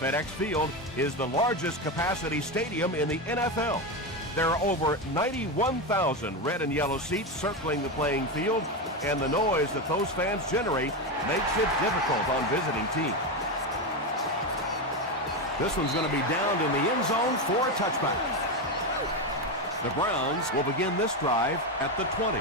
FedEx Field is the largest capacity stadium in the NFL. There are over 91,000 red and yellow seats circling the playing field, and the noise that those fans generate makes it difficult on visiting teams. This one's going to be downed in the end zone for a touchback. The Browns will begin this drive at the 20.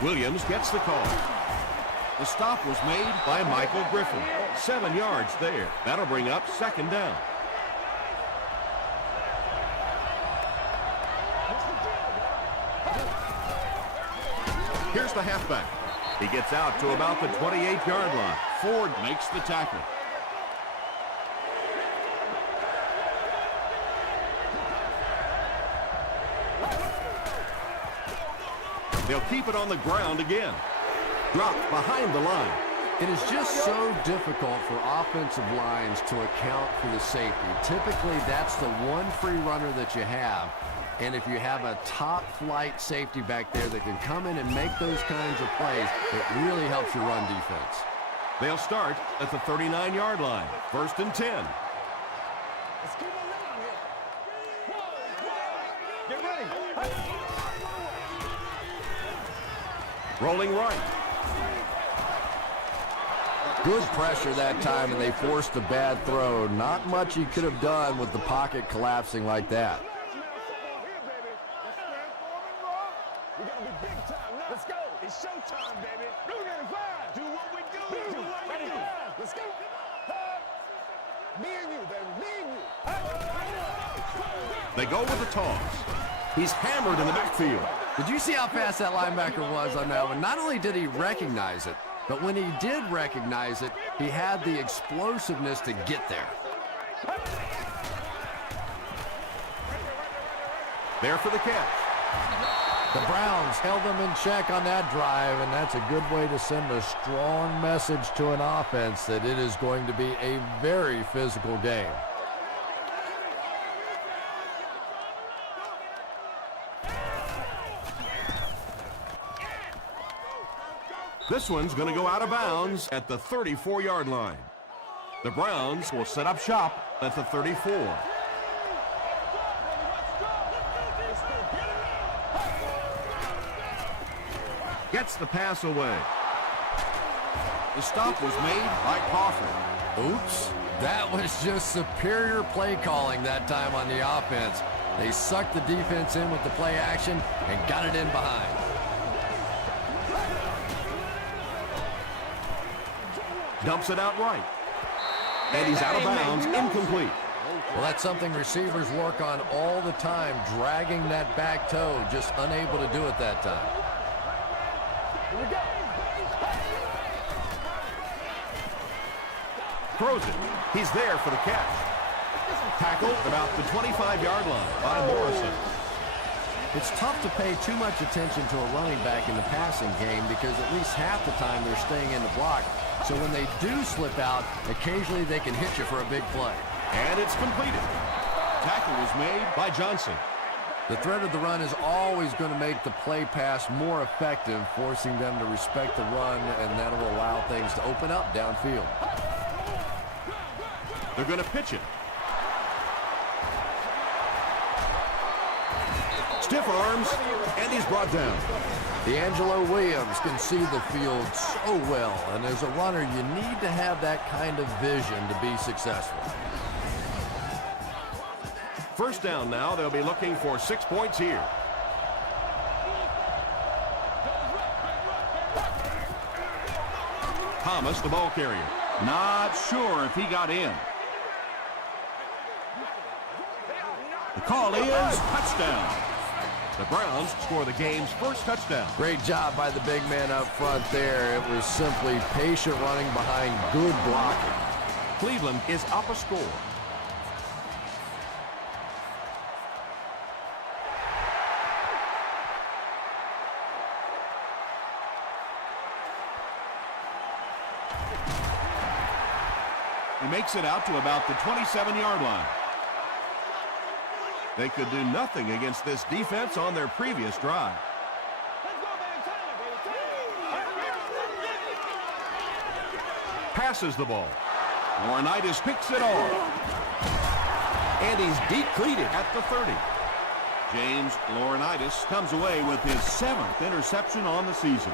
Williams gets the call. The stop was made by Michael Griffin. 7 yards there. That'll bring up second down. Here's the halfback. He gets out to about the 28-yard line. Ford makes the tackle. They'll keep it on the ground again. Dropped behind the line. It is just so difficult for offensive lines to account for the safety. Typically, that's the one free runner that you have. And if you have a top-flight safety back there that can come in and make those kinds of plays, it really helps your run defense. They'll start at the 39-yard line. 1st and 10. Let's keep it down here. Get ready. Rolling right. Good pressure that time, and they forced a bad throw. Not much he could have done with the pocket collapsing like that. We gotta be big time now. Let's go. It's showtime, baby. Blue 95. Do what we do. Do what we do. Let's go. Me and you, baby. Me and you. They go with the toss. He's hammered in the backfield. Did you see how fast that linebacker was on that one? Not only did he recognize it, but when he did recognize it, he had the explosiveness to get there. There for the catch. The Browns held them in check on that drive, and that's a good way to send a strong message to an offense that it is going to be a very physical game. This one's going to go out of bounds at the 34-yard line. The Browns will set up shop at the 34. Gets the pass away. The stop was made by Crawford. Oops, that was just superior play calling that time on the offense. They sucked the defense in with the play action and got it in behind. Dumps it out right. And he's out of bounds, incomplete. Well, that's something receivers work on all the time, dragging that back toe, just unable to do it that time. Throws it. He's there for the catch. Tackled about the 25-yard line by Morrison. It's tough to pay too much attention to a running back in the passing game because at least half the time they're staying in the block. So when they do slip out, occasionally they can hit you for a big play. And it's completed. Tackle was made by Johnson. The threat of the run is always going to make the play pass more effective, forcing them to respect the run, and that'll allow things to open up downfield. They're going to pitch it. Stiff arms, and he's brought down. D'Angelo Williams can see the field so well, and as a runner, you need to have that kind of vision to be successful. First down now. They'll be looking for 6 points here. Thomas, the ball carrier. Not sure if he got in. The call is touchdown. The Browns score the game's first touchdown. Great job by the big man up front there. It was simply patient running behind good blocking. Cleveland is up a score. He makes it out to about the 27-yard line. They could do nothing against this defense on their previous drive. passes the ball. Laurinaitis picks it off. And he's depleted at the 30. James Laurinaitis comes away with his 7th interception on the season.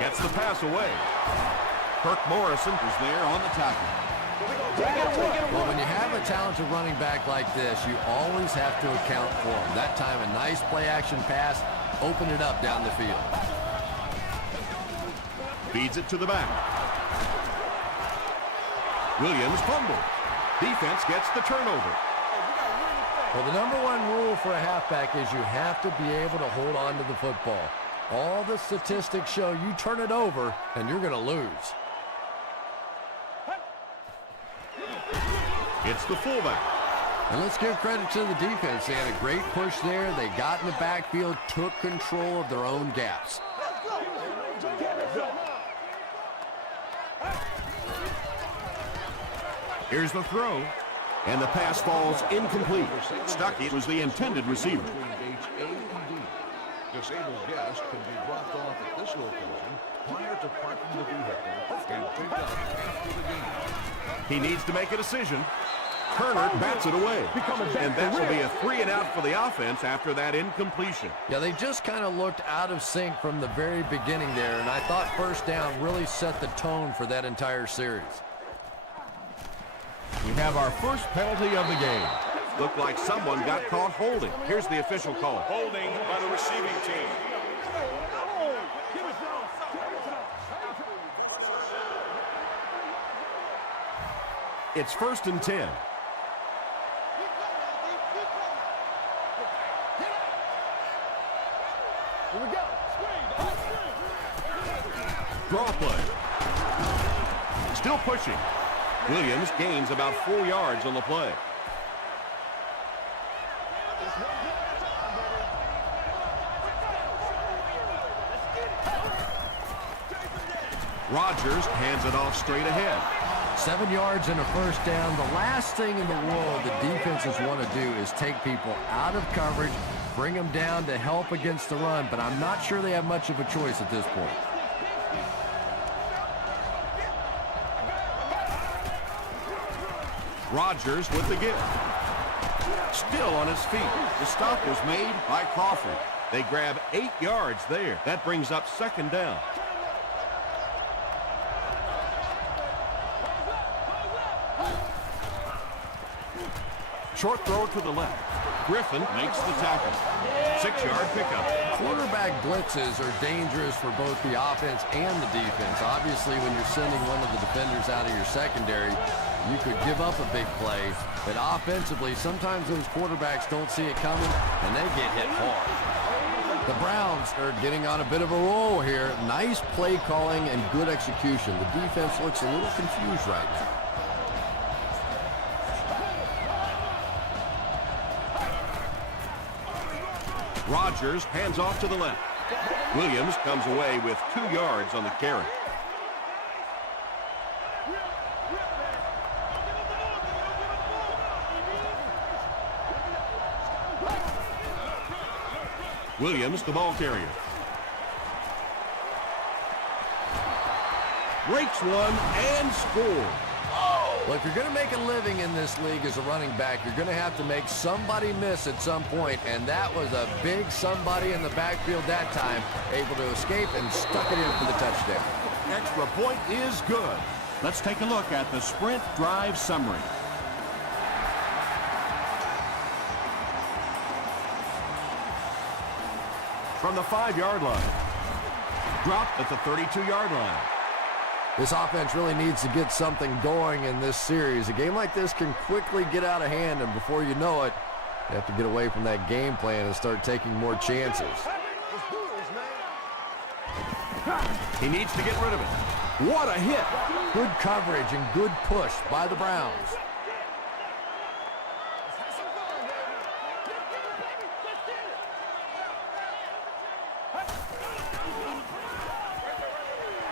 Gets the pass away. Kirk Morrison is there on the tackle. Well, when you have a talented running back like this, you always have to account for him. That time, a nice play-action pass opened it up down the field. Feeds it to the back. Williams fumbled. Defense gets the turnover. Well, the number one rule for a halfback is you have to be able to hold on to the football. All the statistics show you turn it over, and you're going to lose. It's the fullback. And let's give credit to the defense. They had a great push there. They got in the backfield, took control of their own gaps. Here's the throw. And the pass falls incomplete. Stuckey was the intended receiver. Disabled guests can be dropped off at this location prior to parking the vehicle and picked up after the game. He needs to make a decision. Turner bats it away. And that will be a 3-and-out for the offense after that incompletion. Yeah, they just kind of looked out of sync from the very beginning there, and I thought first down really set the tone for that entire series. We have our first penalty of the game. Looked like someone got caught holding. Here's the official call. Holding by the receiving team. It's 1st and 10. Here we go. Draw play. Still pushing. Williams gains about 4 yards on the play. Rodgers hands it off straight ahead. 7 yards and a first down. The last thing in the world the defenses want to do is take people out of coverage, bring them down to help against the run, but I'm not sure they have much of a choice at this point. Rodgers with the give. Still on his feet. The stop was made by Crawford. They grab 8 yards there. That brings up 2nd down. Short throw to the left. Griffin makes the tackle. 6-yard pickup. Quarterback blitzes are dangerous for both the offense and the defense. Obviously, when you're sending one of the defenders out of your secondary, you could give up a big play. But offensively, sometimes those quarterbacks don't see it coming, and they get hit hard. The Browns are getting on a bit of a roll here. Nice play calling and good execution. The defense looks a little confused right now. Rodgers hands off to the left. Williams comes away with 2 yards on the carry. Williams, the ball carrier. Breaks one and scores. Well, if you're going to make a living in this league as a running back, you're going to have to make somebody miss at some point, and that was a big somebody in the backfield that time, able to escape and stuck it in for the touchdown. Extra point is good. Let's take a look at the sprint drive summary. From the 5-yard line. Dropped at the 32-yard line. This offense really needs to get something going in this series. A game like this can quickly get out of hand, and before you know it, you have to get away from that game plan and start taking more chances. He needs to get rid of it. What a hit! Good coverage and good push by the Browns.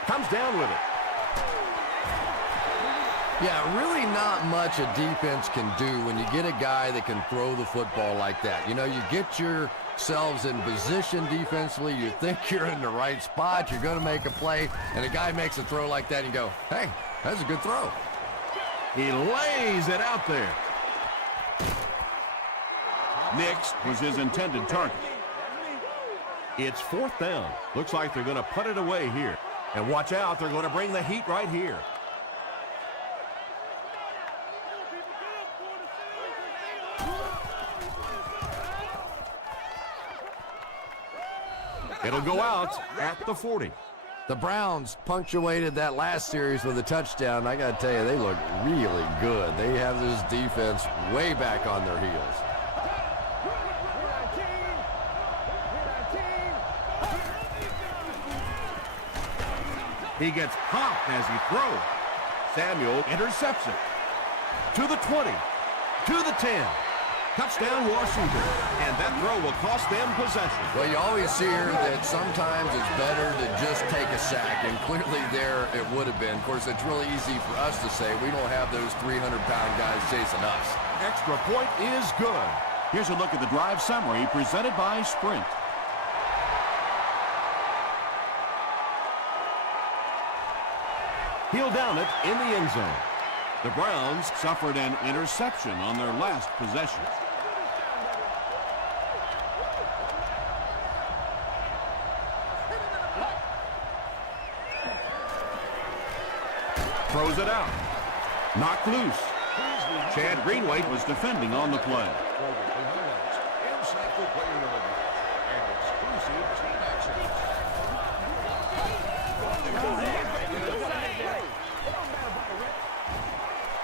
Comes down with it. Yeah, really not much a defense can do when you get a guy that can throw the football like that. You know, you get yourselves in position defensively, you think you're in the right spot, you're going to make a play, and a guy makes a throw like that, and you go, hey, that's a good throw. He lays it out there. Nix was his intended target. It's 4th down. Looks like they're going to put it away here. And watch out, they're going to bring the heat right here. It'll go out at the 40. The Browns punctuated that last series with a touchdown. I got to tell you, they look really good. They have this defense way back on their heels. He gets popped as he throws. Samuel intercepts it. To the 20. To the 10. Touchdown, Washington. And that throw will cost them possession. Well, you always hear that sometimes it's better to just take a sack, and clearly there it would have been. Of course, it's really easy for us to say we don't have those 300-pound guys chasing us. Extra point is good. Here's a look at the drive summary presented by Sprint. He'll down it in the end zone. The Browns suffered an interception on their last possession. Throws it out. Knocked loose. Chad Greenway was defending on the play.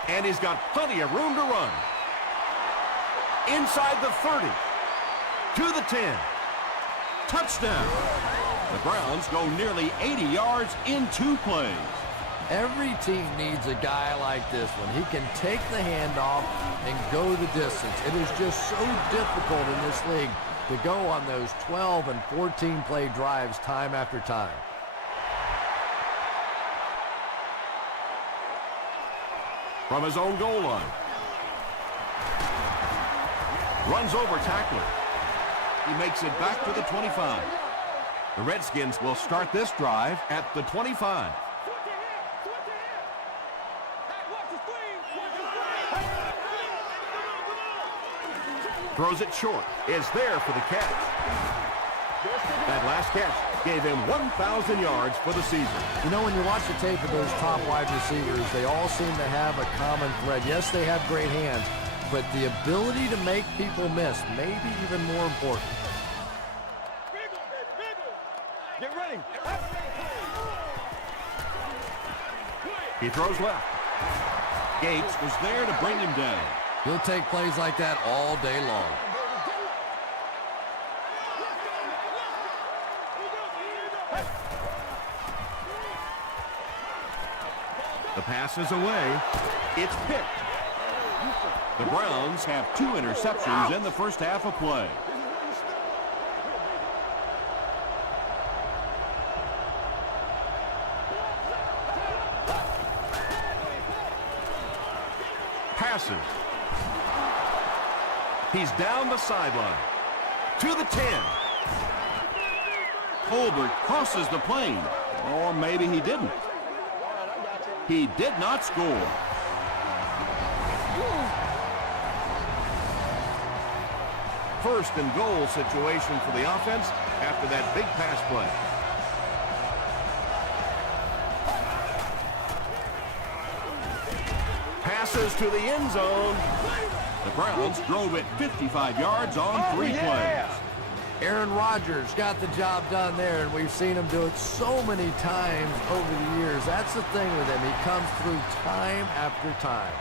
And he's got plenty of room to run. Inside the 30. To the 10. Touchdown. The Browns go nearly 80 yards in 2 plays. Every team needs a guy like this one. He can take the handoff and go the distance. It is just so difficult in this league to go on those 12 and 14 play drives time after time. From his own goal line. Runs over tackler. He makes it back to the 25. The Redskins will start this drive at the 25. Throws it short. Is there for the catch. That last catch gave him 1,000 yards for the season. You know, when you watch the tape of those top wide receivers, they all seem to have a common thread. Yes, they have great hands, but the ability to make people miss may be even more important. Get ready. He throws left. Gates was there to bring him down. He'll take plays like that all day long. The pass is away. It's picked. The Browns have 2 interceptions in the first half of play. Passes. He's down the sideline. To the 10. Colbert crosses the plane. Or maybe he didn't. He did not score. First and goal situation for the offense after that big pass play. Passes to the end zone. The Browns drove it 55 yards on 3 plays. Aaron Rodgers got the job done there, and we've seen him do it so many times over the years. That's the thing with him. He comes through time after time.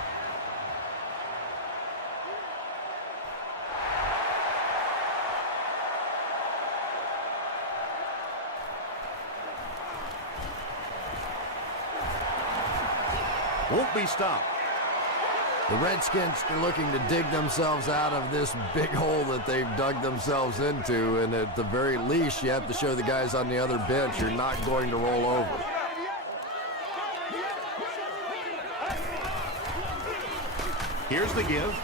Won't be stopped. The Redskins are looking to dig themselves out of this big hole that they've dug themselves into, and at the very least, you have to show the guys on the other bench you're not going to roll over. Here's the give.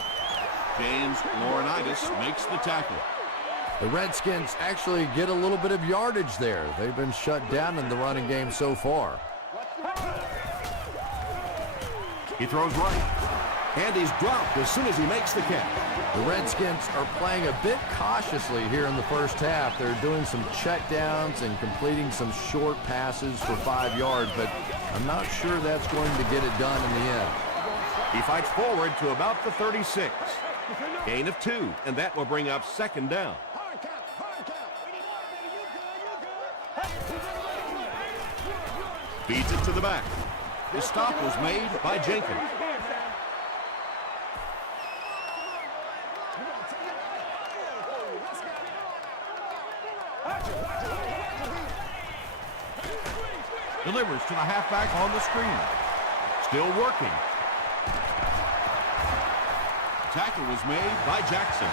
James Laurinaitis makes the tackle. The Redskins actually get a little bit of yardage there. They've been shut down in the running game so far. He throws right. And he's dropped as soon as he makes the catch. The Redskins are playing a bit cautiously here in the first half. They're doing some checkdowns and completing some short passes for 5 yards, but I'm not sure that's going to get it done in the end. He fights forward to about the 36. Gain of 2, and that will bring up second down. Feeds it to the back. The stop was made by Jenkins. Delivers to the halfback on the screen. Still working. Tackle was made by Jackson.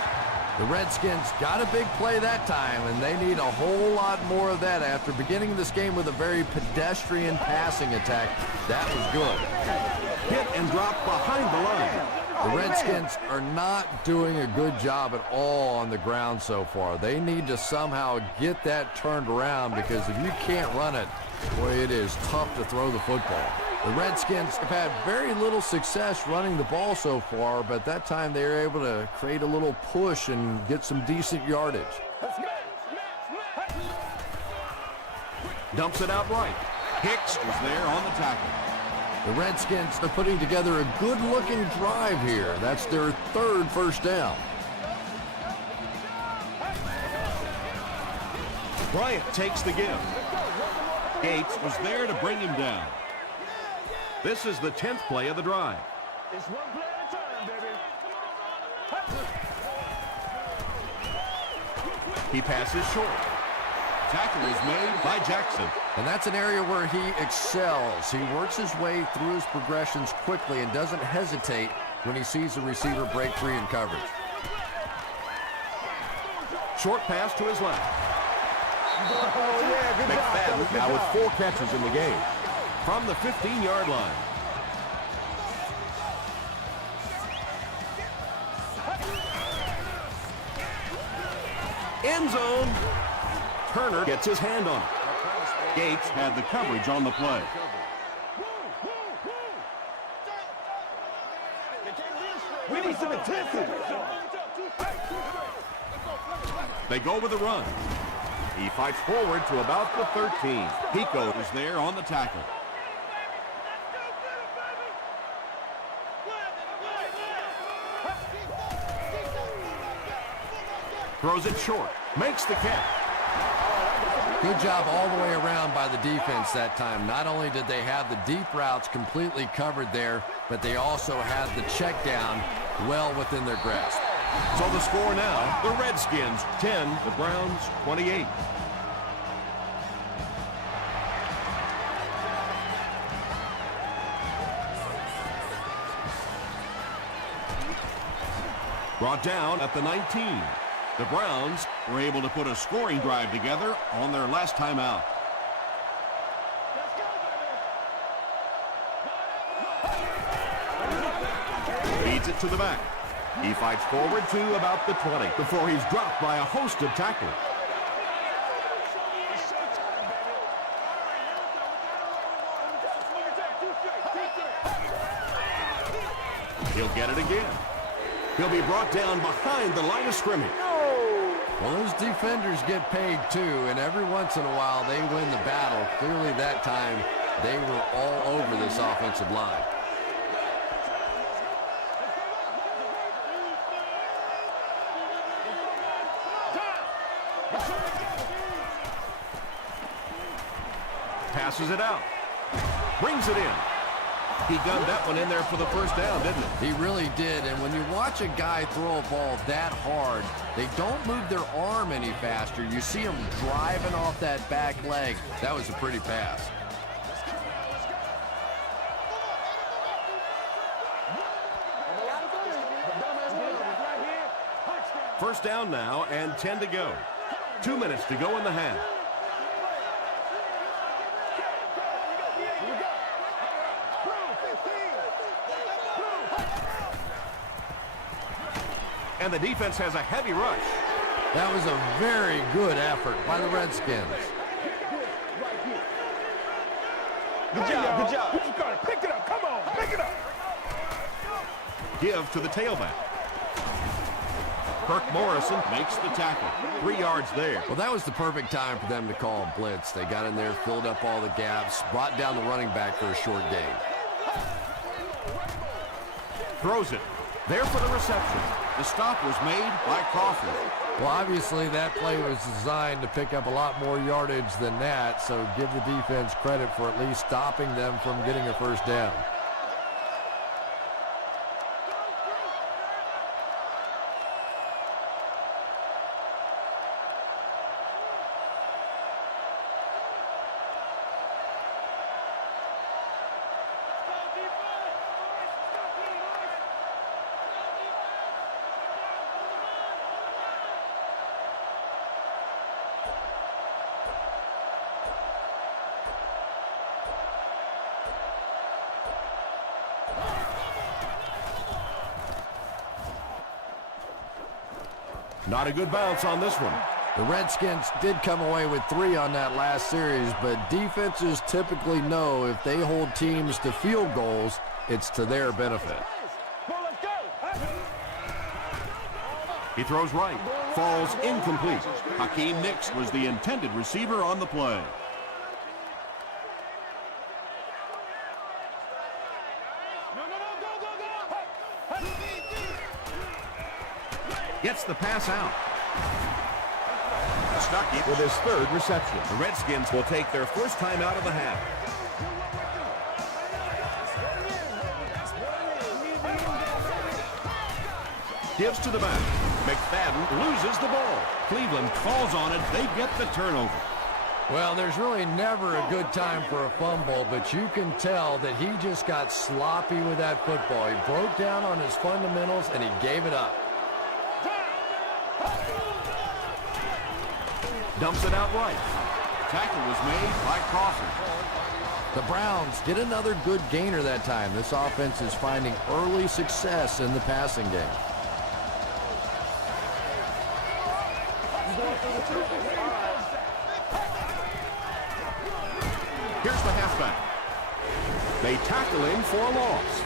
The Redskins got a big play that time, and they need a whole lot more of that after beginning this game with a very pedestrian passing attack. That was good. Hit and drop behind the line. The Redskins are not doing a good job at all on the ground so far. They need to somehow get that turned around, because if you can't run it, boy, it is tough to throw the football. The Redskins have had very little success running the ball so far, but that time they were able to create a little push and get some decent yardage. Dumps it out right. Hicks was there on the tackle. The Redskins are putting together a good-looking drive here. That's their 3rd first down. Bryant takes the give. Gates was there to bring him down. This is the 10th play of the drive. It's one play at a time, baby. He passes short. Tackle is made by Jackson. And that's an area where he excels. He works his way through his progressions quickly and doesn't hesitate when he sees a receiver break free in coverage. Short pass to his left. Oh, yeah, good job, fellas, McFadden good now with job. 4 catches in the game. From the 15-yard line. End zone. Turner gets his hand on it. Gates had the coverage on the play. We need some attention. They go with the run. He fights forward to about the 13. Pico is there on the tackle. Throws it short. Makes the catch. Good job all the way around by the defense that time. Not only did they have the deep routes completely covered there, but they also had the check down well within their grasp. So the score now, the Redskins 10, the Browns 28. Brought down at the 19. The Browns Were able to put a scoring drive together on their last time out. feeds it to the back. He fights forward to about the 20 before he's dropped by a host of tacklers. He'll get it again. He'll be brought down behind the line of scrimmage. Well, those defenders get paid too, and every once in a while they win the battle. Clearly that time they were all over this offensive line. Passes it out. Brings it in. He gunned that one in there for the first down, didn't he? He really did, and when you watch a guy throw a ball that hard, they don't move their arm any faster. You see him driving off that back leg. That was a pretty pass. First down now and 10 to go. 2 minutes to go in the half. And the defense has a heavy rush. That was a very good effort by the Redskins. Good job, good job. You got it. Pick it up. Come on, pick it up. Give to the tailback. Kirk Morrison makes the tackle. 3 yards there. Well, that was the perfect time for them to call a blitz. They got in there, filled up all the gaps, brought down the running back for a short gain. Throws it. There for the reception. The stop was made by Crawford. Well, obviously that play was designed to pick up a lot more yardage than that, so give the defense credit for at least stopping them from getting a first down. Not a good bounce on this one. The Redskins did come away with 3 on that last series, but defenses typically know if they hold teams to field goals, it's to their benefit. Well, let's go. He throws right. Falls incomplete. Hakeem Nicks was the intended receiver on the play. Gets the pass out. Stuckey with his 3rd reception. The Redskins will take their first time out of the half. Gives to the back. McFadden loses the ball. Cleveland falls on it. They get the turnover. Well, there's really never a good time for a fumble, but you can tell that he just got sloppy with that football. He broke down on his fundamentals, and he gave it up. Dumps it out right. Tackle was made by Crawford. The Browns get another good gainer that time. This offense is finding early success in the passing game. Here's the halfback. They tackle him for a loss.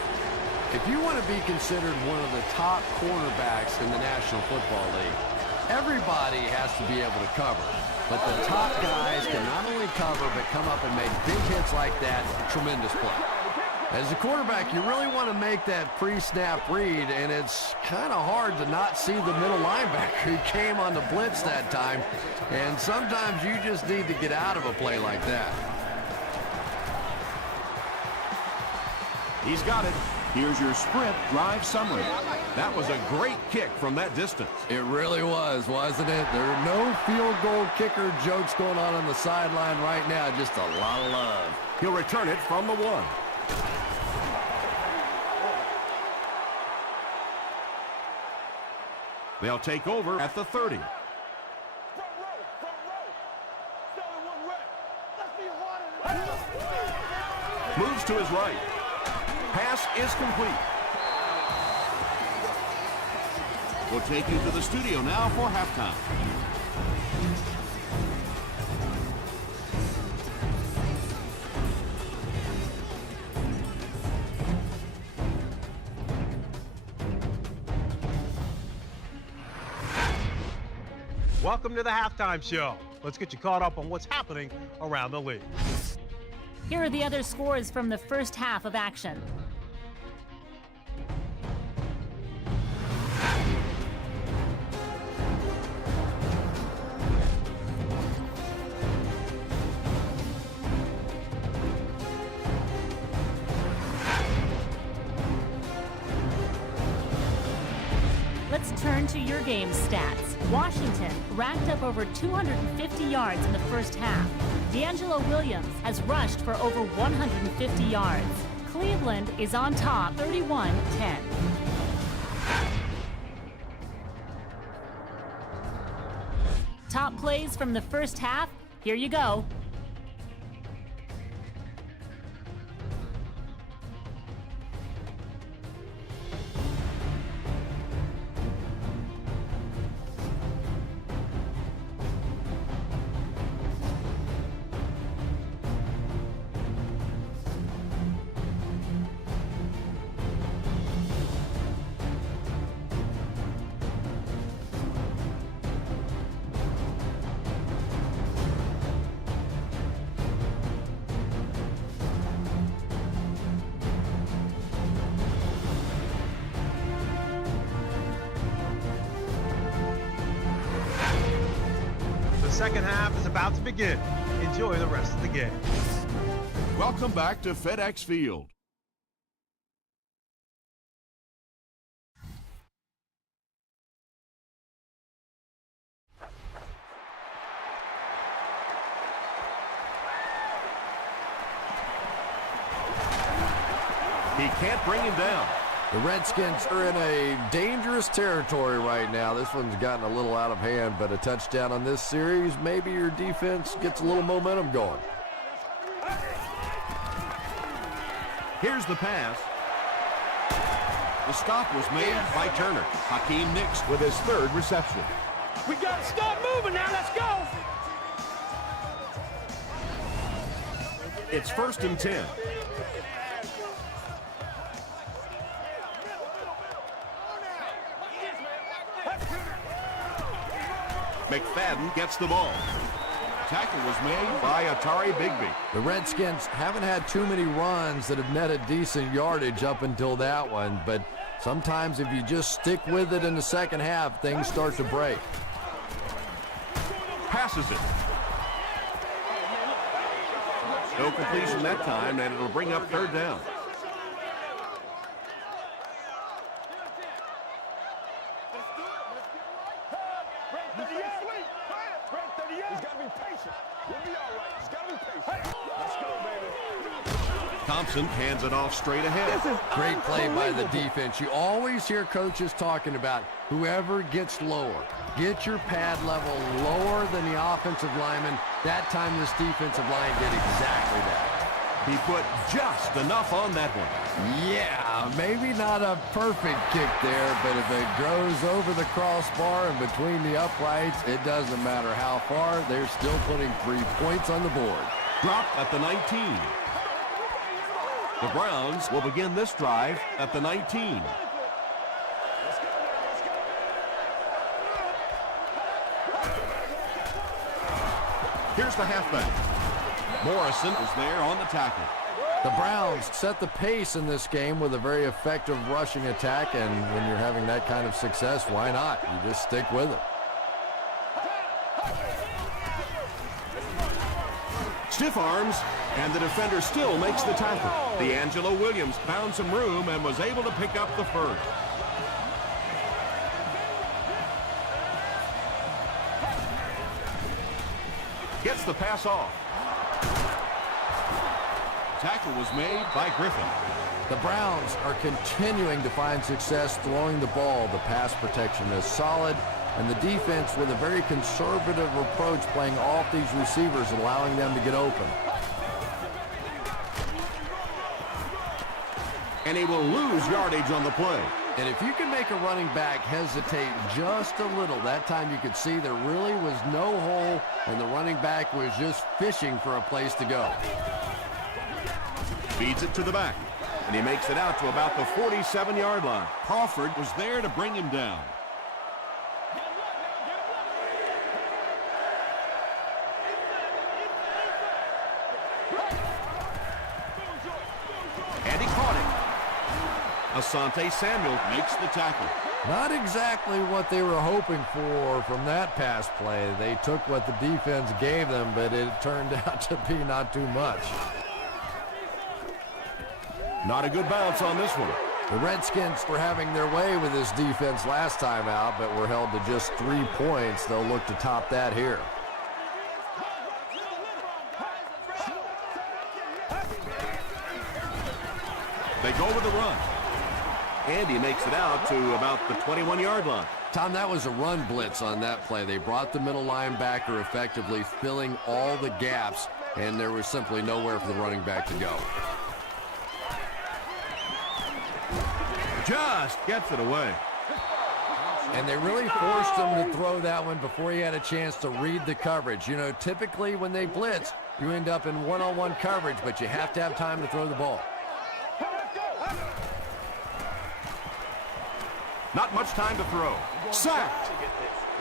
If you want to be considered one of the top quarterbacks in the National Football League, everybody has to be able to cover. But the top guys can not only cover, but come up and make big hits like that. Tremendous play. As a quarterback, you really want to make that pre-snap read, and it's kind of hard to not see the middle linebacker who came on the blitz that time. And sometimes you just need to get out of a play like that. He's got it. Here's your sprint drive summary. That was a great kick from that distance. It really was, wasn't it? There are no field goal kicker jokes going on the sideline right now. Just a lot of love. He'll return it from the 1. They'll take over at the 30. Front row, front row. Starting 1 rep. Let's be harder. Moves to his right. Pass is complete. We'll take you to the studio now for halftime. Welcome to the Halftime Show. Let's get you caught up on what's happening around the league. Here are the other scores from the first half of action. Let's turn to your game stats. Washington racked up over 250 yards in the first half. D'Angelo Williams has rushed for over 150 yards. Cleveland is on top, 31-10. Top plays from the first half, here you go. second half is about to begin. Enjoy the rest of the game. Welcome back to FedEx Field. He can't bring him down. The Redskins are in a dangerous territory right now. This one's gotten a little out of hand, but a touchdown on this series, maybe your defense gets a little momentum going. Here's the pass. The stop was made by Turner. Hakeem Nicks with his third reception. We got to start moving now. Let's go. It's 1st and 10. McFadden gets the ball. Tackle was made by Atari Bigby. The Redskins haven't had too many runs that have netted decent yardage up until that one, but sometimes if you just stick with it in the second half, things start to break. Passes it. No completion that time, and it'll bring up 3rd down. Thompson hands it off straight ahead. Great play by the defense. You always hear coaches talking about whoever gets lower. Get your pad level lower than the offensive lineman. That time this defensive line did exactly that. He put just enough on that one. Yeah, maybe not a perfect kick there, but if it goes over the crossbar and between the uprights, it doesn't matter how far, they're still putting 3 points on the board. Dropped at the 19. The Browns will begin this drive at the 19. Here's the halfback. Morrison is there on the tackle. The Browns set the pace in this game with a very effective rushing attack, and when you're having that kind of success, why not? You just stick with it. Stiff arms, and the defender still makes the tackle. DeAngelo Williams found some room and was able to pick up the first. Gets the pass off. Tackle was made by Griffin. The Browns are continuing to find success throwing the ball. The pass protection is solid, and the defense with a very conservative approach playing off these receivers, allowing them to get open. And he will lose yardage on the play. And if you can make a running back hesitate just a little, that time you could see there really was no hole, and the running back was just fishing for a place to go. Feeds it to the back, and he makes it out to about the 47-yard line. Crawford was there to bring him down. And he caught it. Asante Samuel makes the tackle. Not exactly what they were hoping for from that pass play. They took what the defense gave them, but it turned out to be not too much. Not a good bounce on this one. The Redskins were having their way with this defense last time out, but were held to just 3 points. They'll look to top that here. They go with the run. Andy makes it out to about the 21-yard line. Tom, that was a run blitz on that play. They brought the middle linebacker effectively filling all the gaps, and there was simply nowhere for the running back to go. Just gets it away. And they really forced him to throw that one before he had a chance to read the coverage. You know, typically when they blitz, you end up in one-on-one coverage, but you have to have time to throw the ball. Not much time to throw. Sacked.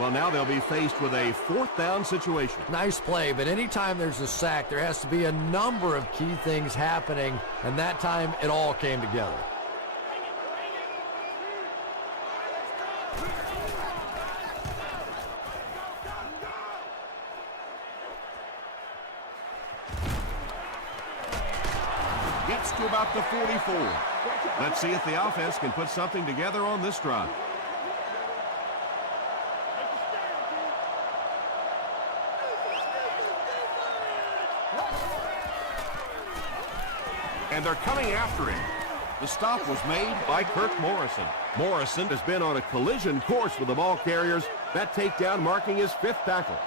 Well, now they'll be faced with a 4th down situation. Nice play, but anytime there's a sack, there has to be a number of key things happening, and that time it all came together. about the 44. Let's see if the offense can put something together on this drive. And they're coming after him. The stop was made by Kirk Morrison. Morrison has been on a collision course with the ball carriers. That takedown marking his 5th tackle.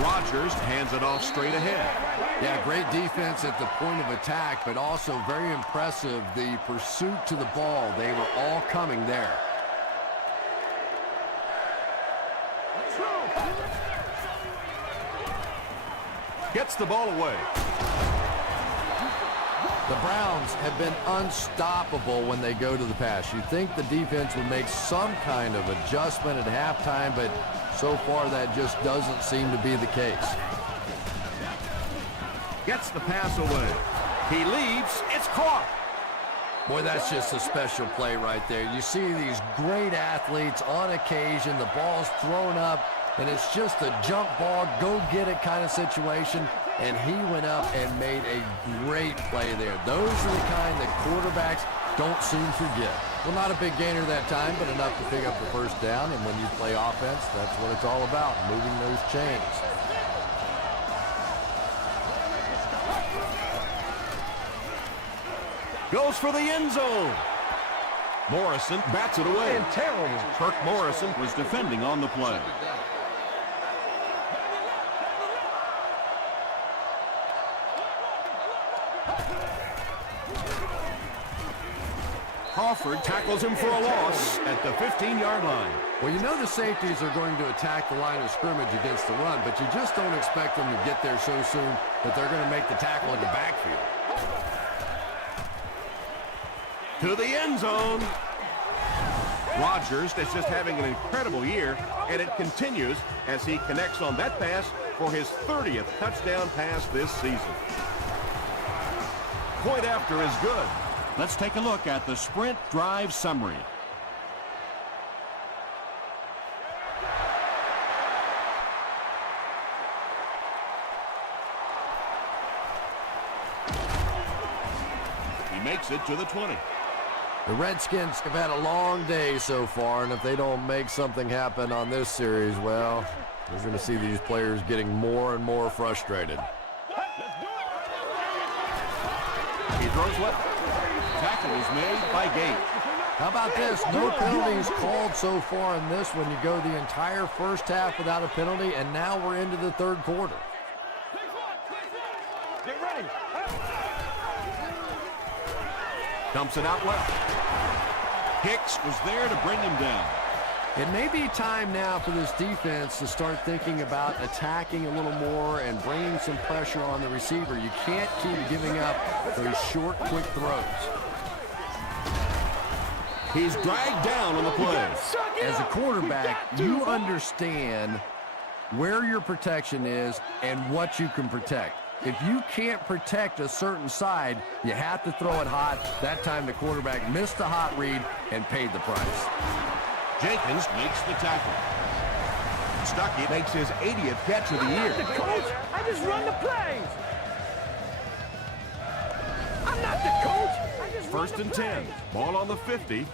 Rodgers hands it off straight ahead. Yeah, great defense at the point of attack, but also very impressive the pursuit to the ball. They were all coming there. Gets the ball away. The Browns have been unstoppable when they go to the pass. You'd think the defense would make some kind of adjustment at halftime, but so far that just doesn't seem to be the case. Gets the pass away. He leaps. It's caught. Boy, that's just a special play right there. You see these great athletes on occasion, the ball's thrown up, and it's just a jump ball, go get it kind of situation, and he went up and made a great play there. Those are the kind that quarterbacks don't soon forget. Well, not a big gainer that time, but enough to pick up the first down, and when you play offense, that's what it's all about, moving those chains. Goes for the end zone. Morrison bats it away. And terrible. Kirk Morrison was defending on the play. Crawford tackles him for a loss at the 15-yard line. Well, you know the safeties are going to attack the line of scrimmage against the run, but you just don't expect them to get there so soon that they're going to make the tackle in the backfield. To the end zone. Rodgers is just having an incredible year, and it continues as he connects on that pass for his 30th touchdown pass this season. Point after is good. Let's take a look at the sprint drive summary. He makes it to the 20. The Redskins have had a long day so far, and if they don't make something happen on this series, well, we're going to see these players getting more and more frustrated. He throws left. Tackle is made by Gate. How about this? No penalties called so far in this one. You go the entire first half without a penalty, and now we're into the third quarter. Get ready. Dumps it out left. Hicks was there to bring him down. It may be time now for this defense to start thinking about attacking a little more and bringing some pressure on the receiver. You can't keep giving up those short, quick throws. He's dragged down on the play. As a quarterback, you understand where your protection is and what you can protect. If you can't protect a certain side, you have to throw it hot. That time the quarterback missed the hot read and paid the price. Jenkins makes the tackle. Stuckey makes his 80th catch of the year. I'm not the coach. I just run the plays. I'm not the coach. I just First run the and 10. plays. Ball on the 50.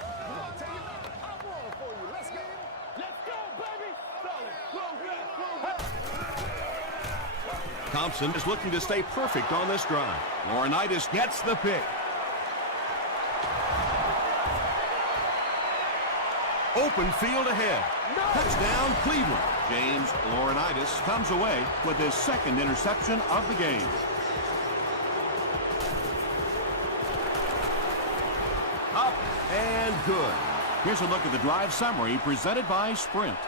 Thompson is looking to stay perfect on this drive. Laurinaitis gets the pick. Open field ahead. Touchdown, Cleveland. James Laurinaitis comes away with his second interception of the game. Up and good. Here's a look at the drive summary presented by Sprint.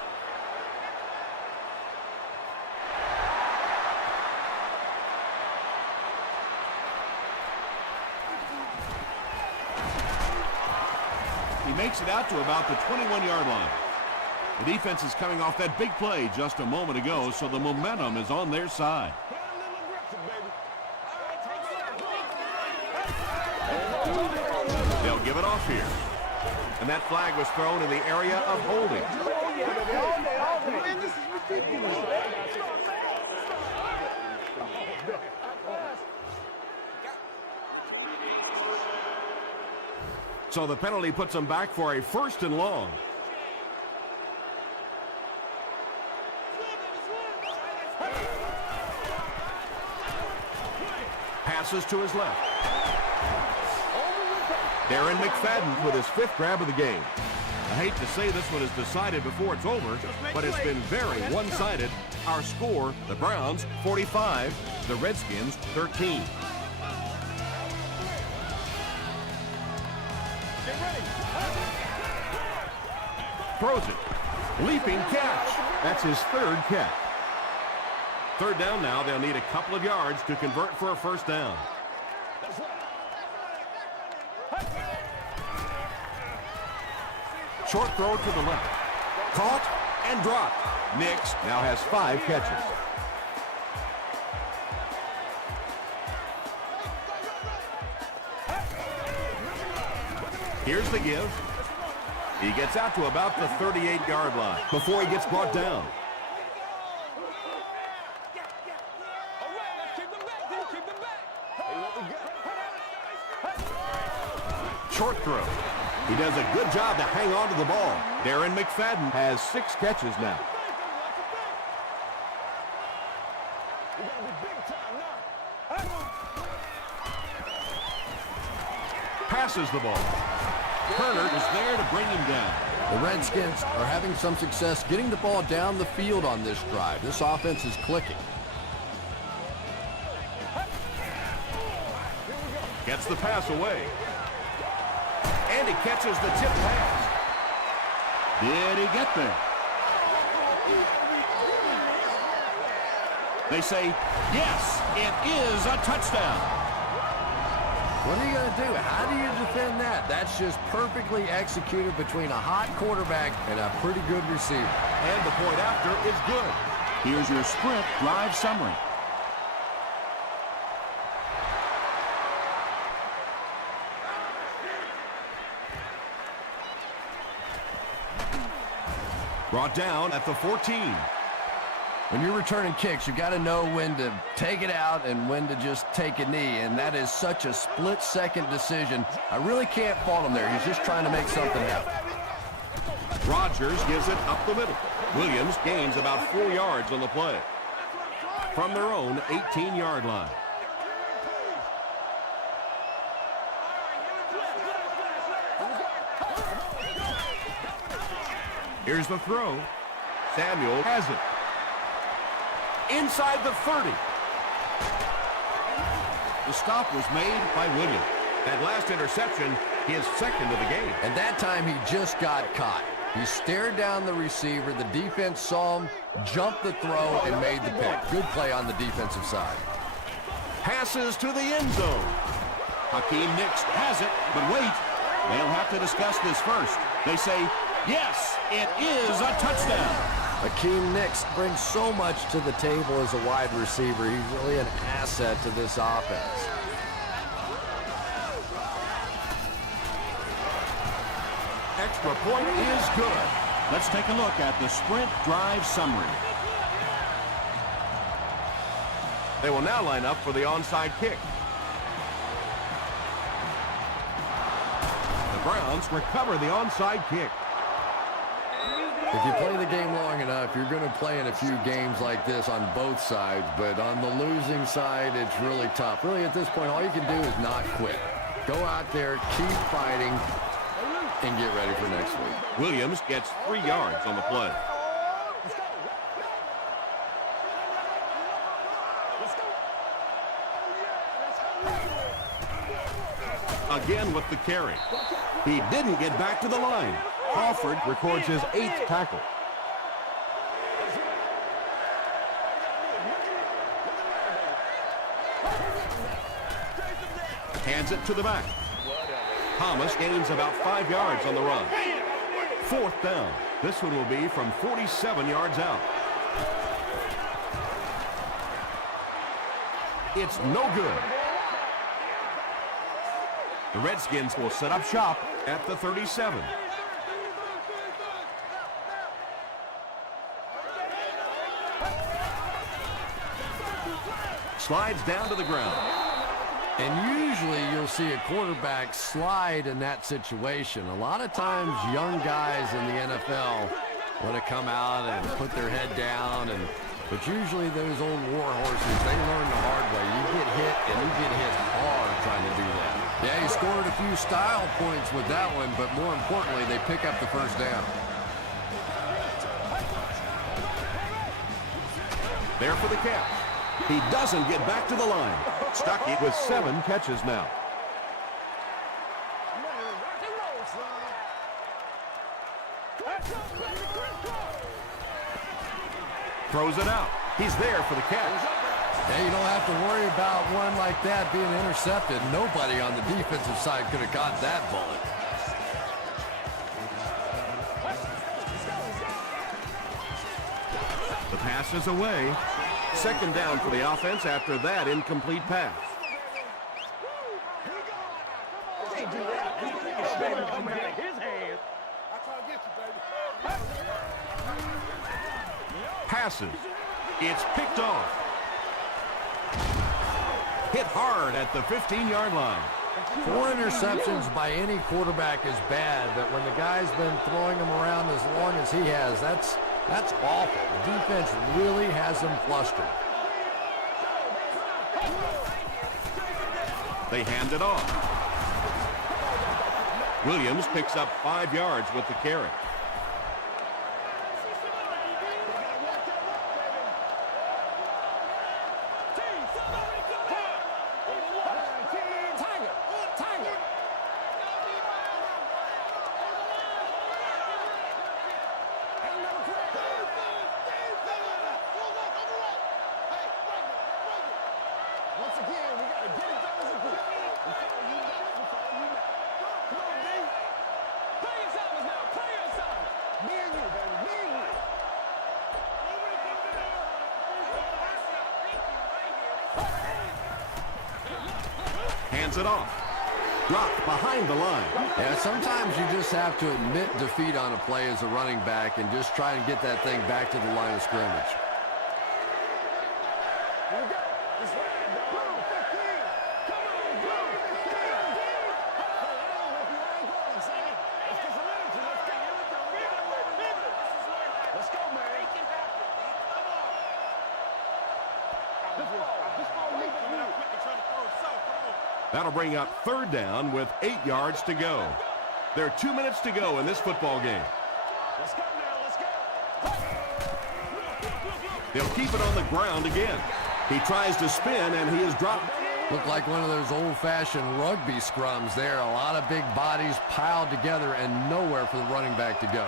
He makes it out to about the 21-yard line. The defense is coming off that big play just a moment ago, so the momentum is on their side. They'll give it off here. And that flag was thrown in the area of holding. So the penalty puts them back for a 1st and long. Passes to his left. Darren McFadden with his 5th grab of the game. I hate to say this one is decided before it's over, but it's been very one-sided. Our score, the Browns 45, the Redskins 13. Throws it. Leaping catch. That's his 3rd catch. 3rd down now. They'll need a couple of yards to convert for a 1st down. Short throw to the left. Caught and dropped. Nix now has 5 catches. Here's the give. He gets out to about the 38-yard line before he gets brought down. Short throw. He does a good job to hang on to the ball. Darren McFadden has 6 catches now. Passes the ball. Turner is there to bring him down. The Redskins are having some success getting the ball down the field on this drive. This offense is clicking. Gets the pass away. And he catches the tip pass. Did he get there? They say, yes, it is a touchdown. What are you going to do? How do you defend that? That's just perfectly executed between a hot quarterback and a pretty good receiver. And the point after is good. Here's your sprint drive summary. Brought down at the 14. When you're returning kicks, you got to know when to take it out and when to just take a knee, and that is such a split-second decision. I really can't fault him there. He's just trying to make something happen. Rodgers gives it up the middle. Williams gains about 4 yards on the play from their own 18-yard line. Here's the throw. Samuel has it. Inside the 30. The stop was made by Williams. That last interception, his 2nd of the game. And that time he just got caught. He stared down the receiver. The defense saw him, jumped the throw, and made the pick. Good play on the defensive side. Passes to the end zone. Hakeem Nicks has it, but wait. They'll have to discuss this first. They say, yes, it is a touchdown. Hakeem Nicks brings so much to the table as a wide receiver. He's really an asset to this offense. Extra point is good. Let's take a look at the sprint drive summary. They will now line up for the onside kick. The Browns recover the onside kick. If you play the game long enough, you're going to play in a few games like this on both sides, but on the losing side, it's really tough. Really, at this point, all you can do is not quit. Go out there, keep fighting, and get ready for next week. Williams gets 3 yards on the play. Again with the carry. He didn't get back to the line. Crawford records his 8th tackle. Hands it to the back. Thomas gains about 5 yards on the run. 4th down. This one will be from 47 yards out. It's no good. The Redskins will set up shop at the 37. slides down to the ground. And usually you'll see a quarterback slide in that situation. A lot of times young guys in the NFL want to come out and put their head down, but usually those old war horses, they learn the hard way. You get hit, and you get hit hard trying to do that. Yeah, he scored a few style points with that one, but more importantly, they pick up the first down. There for the catch. He doesn't get back to the line. Stuckey with 7 catches now. Throws it out. He's there for the catch. Yeah, you don't have to worry about one like that being intercepted. Nobody on the defensive side could have caught that bullet. The pass is away. Second down for the offense after that incomplete pass. Passes. It's picked off. Hit hard at the 15-yard line. 4 interceptions by any quarterback is bad, but when the guy's been throwing them around as long as he has, that's awful. The defense really has him flustered. They hand it off. Williams picks up 5 yards with the carry. Hands it off. Dropped behind the line. Yeah, sometimes you just have to admit defeat on a play as a running back and just try and get that thing back to the line of scrimmage. That'll bring up third down with 8 yards to go. There are 2 minutes to go in this football game. Let's go now, let's go. They'll keep it on the ground again. He tries to spin, and he is dropped. Looked like one of those old-fashioned rugby scrums there. A lot of big bodies piled together and nowhere for the running back to go.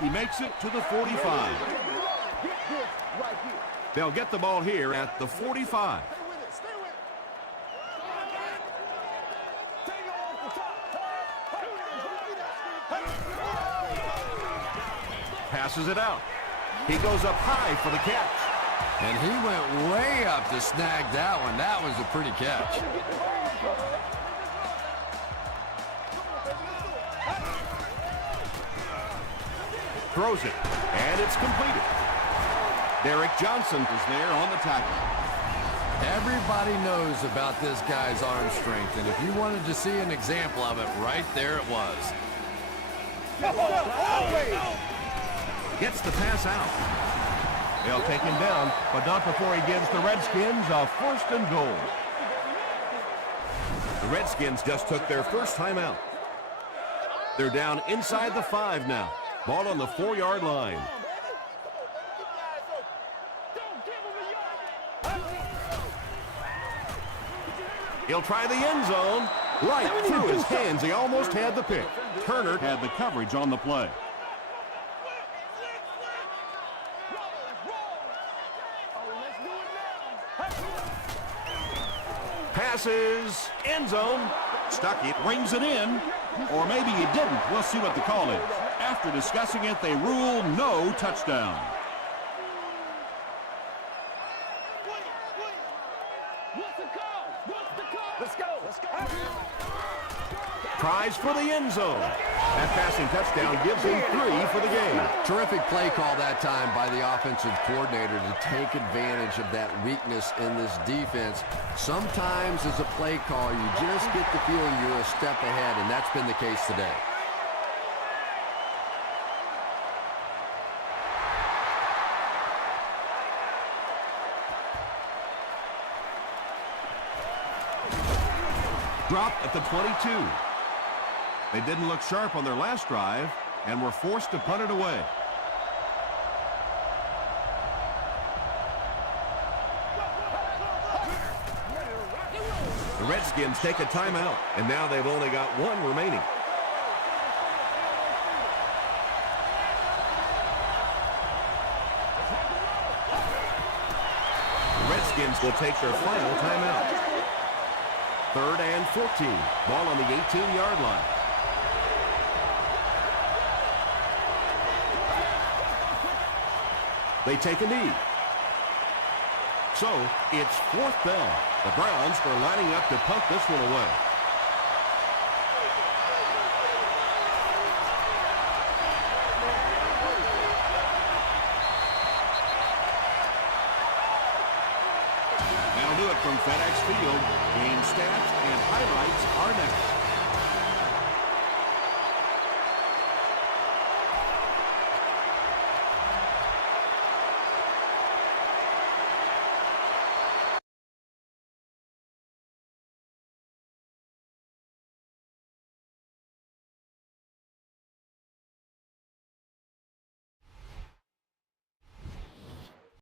He makes it to the 45. They'll get the ball here at the 45. Passes it out. He goes up high for the catch. And he went way up to snag that one. That was a pretty catch. Throws it, and it's completed. Derek Johnson is there on the tackle. Everybody knows about this guy's arm strength, and if you wanted to see an example of it, right there it was. Gets the pass out. They'll take him down, but not before he gives the Redskins a 1st and goal. The Redskins just took their first time out. They're down inside the 5 now. Ball on the 4-yard line. He'll try the end zone. Right through his hands. He almost had the pick. Turner Had the coverage on the play. passes. End zone. Stuck it, rings it in. Or maybe he didn't. We'll see what the call is. After discussing it, they rule no touchdown. Let's go. Let's go. Tries for the end zone. That passing touchdown gives him 3 for the game. Terrific play call that time by the offensive coordinator to take advantage of that weakness in this defense. Sometimes as a play call, you just get the feeling you're a step ahead, and that's been the case today. Dropped at the 22. They didn't look sharp on their last drive and were forced to punt it away. The Redskins take a timeout, and now they've only got 1 remaining. The Redskins will take their final timeout. 3rd and 14. Ball on the 18-yard line. They take a knee. So, it's 4th down. The Browns are lining up to punt this one away. That'll do it from FedEx Field. Game stats and highlights are next.